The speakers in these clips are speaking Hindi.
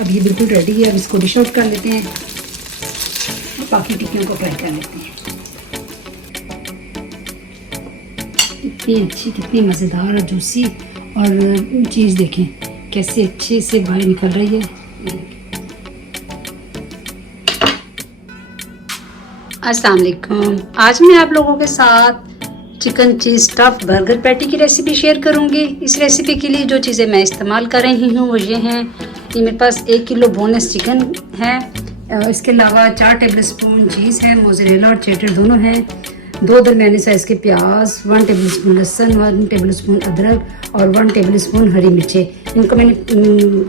अब ये बिल्कुल रेडी है। अब इसको डिश आउट कर लेते हैं और बाकी टिक्कियों को फ्राई कर लेते हैं। कितनी अच्छी, कितनी मज़ेदार और जूसी, और चीज़ देखें कैसे अच्छे से बाहर निकल रही है। अस्सलाम वालेकुम। आज मैं आप लोगों के साथ chicken cheese stuff burger patty की रेसिपी शेयर करूंगी। इस रेसिपी के लिए जो चीज़ें मैं इस्तेमाल कर रही हूँ वो ये हैं। ये मेरे पास 1 किलो बोनलेस चिकन है। इसके अलावा 4 टेबलस्पून चीज़ है, मोज़रेला और चेडर दोनों हैं। 2 दरमियाने साइज़ के प्याज, 1 टेबलस्पून लहसुन, 1 टेबलस्पून अदरक और 1 टेबलस्पून हरी मिर्चें। इनको मैंने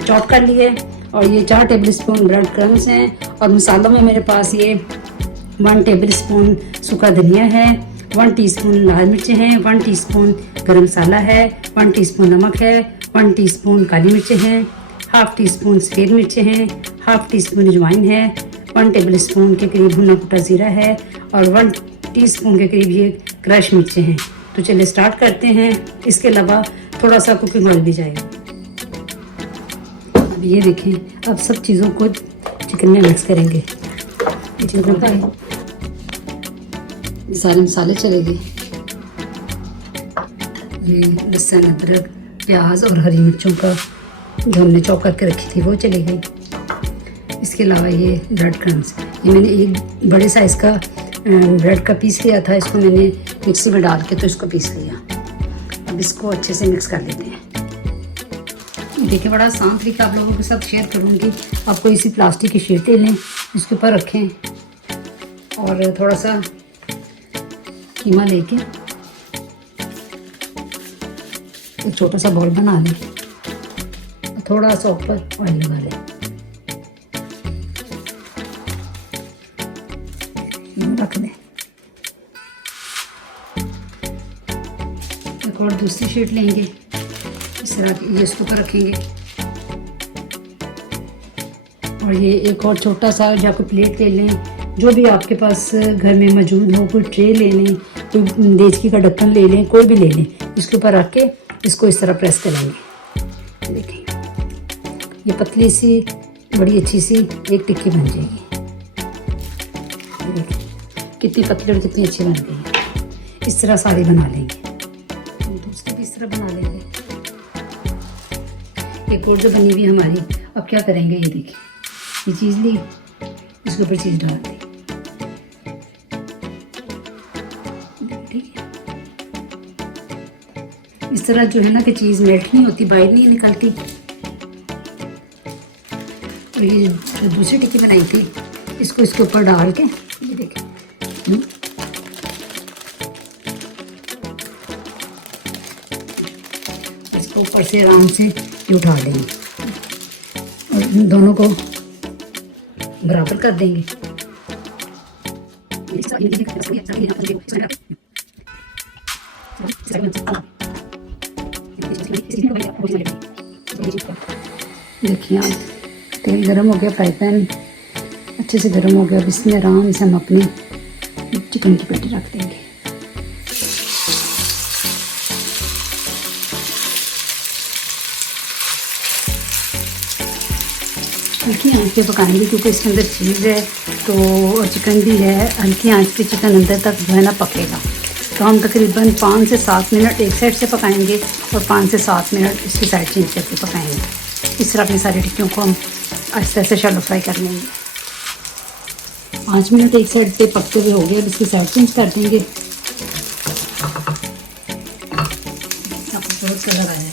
चॉप कर लिया है। और ये 4 टेबलस्पून ब्रेड क्रम्स हैं। और मसालों में मेरे पास ये 1 टेबलस्पून सूखा धनिया है, 1 टीस्पून लाल मिर्चें हैं, 1 टीस्पून गरम मसाला है, 1 टीस्पून नमक है, 1 टीस्पून काली मिर्चें हैं, हाफ टीस्पून सफ़ेद मिर्चें हैं, हाफ टीस्पून अजवाइन है, 1 टेबलस्पून के करीब भुना कुटा ज़ीरा है और 1 टीस्पून के करीब ये क्रश मिर्चें हैं। तो चलिए स्टार्ट करते हैं। इसके अलावा थोड़ा सा कुकिंग ऑयल भी जाएगा। अब ये देखें, अब सब चीज़ों को चिकन में मिक्स करेंगे। ये सारे मसाले चलेंगे, ये लहसुन, अदरक, प्याज और हरी मिर्चों का जो हमने चॉप करके रखी थी वो चली गई। इसके अलावा ये ब्रेड क्रम्स, ये मैंने एक बड़े साइज़ का ब्रेड का पीस लिया था। इसको मैंने मिक्सी में डाल के तो इसको पीस लिया। अब इसको अच्छे से मिक्स कर लेते हैं। देखिए, बड़ा आसान तरीका आप लोगों के साथ शेयर करूँगी। आपको इसी प्लास्टिक की शीट ले लें, इसके ऊपर रखें और थोड़ा सा कीमा लेके एक छोटा सा बॉल बना लें, थोड़ा सा ऊपर ऑयल लगा लें, रख दें। एक और दूसरी शीट लेंगे, इस तरह ये इसके ऊपर रखेंगे। और ये एक और छोटा सा या कोई प्लेट ले लें, जो भी आपके पास घर में मौजूद हो, कोई ट्रे ले लें, कोई देचकी का ढक्कन ले लें, कोई भी ले लें। इसके ऊपर रख के इसको इस तरह प्रेस करेंगे। देखें, ये पतली सी बड़ी अच्छी सी एक टिक्की बन जाएगी। देखें कितनी पतली और कितनी अच्छी बन गई है। इस तरह सारी बना लेंगे। दूसरी भी इस तरह बना लेंगे। एक और जो बनी हुई हमारी, अब क्या करेंगे, ये देखिए, ये चीज़ ली, इसके ऊपर चीज़ डाल दी। ठीक है, इस तरह जो है ना कि चीज़ मेल्ट नहीं होती, बाहर नहीं निकलती। और ये जो दूसरी टिक्की बनाई थी, इसको इसके ऊपर डाल के ये देखें, इसको ऊपर से आराम से ये उठा लेंगे और इन दोनों को बराबर कर देंगे। देखिए, आप तेल गरम हो गया, फ्राई पैन अच्छे से गरम हो गया। अब इसमें आराम से हम अपनी चिकन की पैटी रख देंगे। हल्की आंच पे पकाएंगे क्योंकि इसके अंदर चीज़ है तो, और चिकन भी है। हल्की आंच पे चिकन अंदर तक जो है ना पकेगा। तो हम तकरीबन 5 से 7 मिनट एक साइड से पकाएंगे और 5 से 7 मिनट इसकी साइड चेंज करके पकाएंगे। इस तरह अपनी सारी टिक्कियों को हम आहिस्ता से शैलो फ्राई कर लेंगे। 5 मिनट एक साइड पे पकते हुए हो गए। अब इसकी साइड चेंज कर देंगे। बहुत कलर आया है,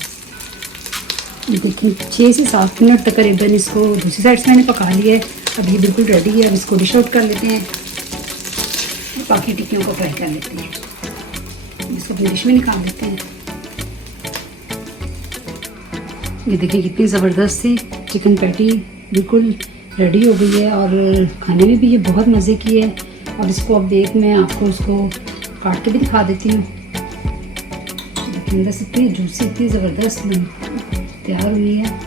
देखिए 6 से 7 मिनट तकरीबन इसको दूसरी साइड से मैंने पका लिया है। अब ये बिल्कुल रेडी है। अब इसको डिश आउट कर लेते हैं और बाकी टिक्कियों को फ्राई कर लेते हैं। इसको अपनी डिश में निकाल देते हैं। ये देखिए कितनी ज़बरदस्त सी चिकन पैटी बिल्कुल रेडी हो गई है और खाने में भी ये बहुत मज़े की है। अब इसको अब मैं आपको उसको काट के भी दिखा देती हूँ। देखिए अंदर से इतनी जूसी, इतनी ज़बरदस्त तैयार हुई है।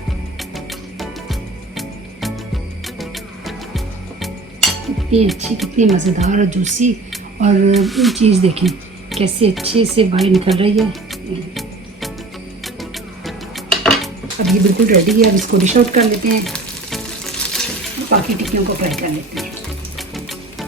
कितनी अच्छी, कितनी मज़ेदार और जूसी, और चीज़ देखें कैसे अच्छे से बाहर निकल रही है। अब ये बिल्कुल रेडी है। अब इसको डिश आउट कर लेते हैं बाकी टिक्कियों को फ्राई कर लेते हैं।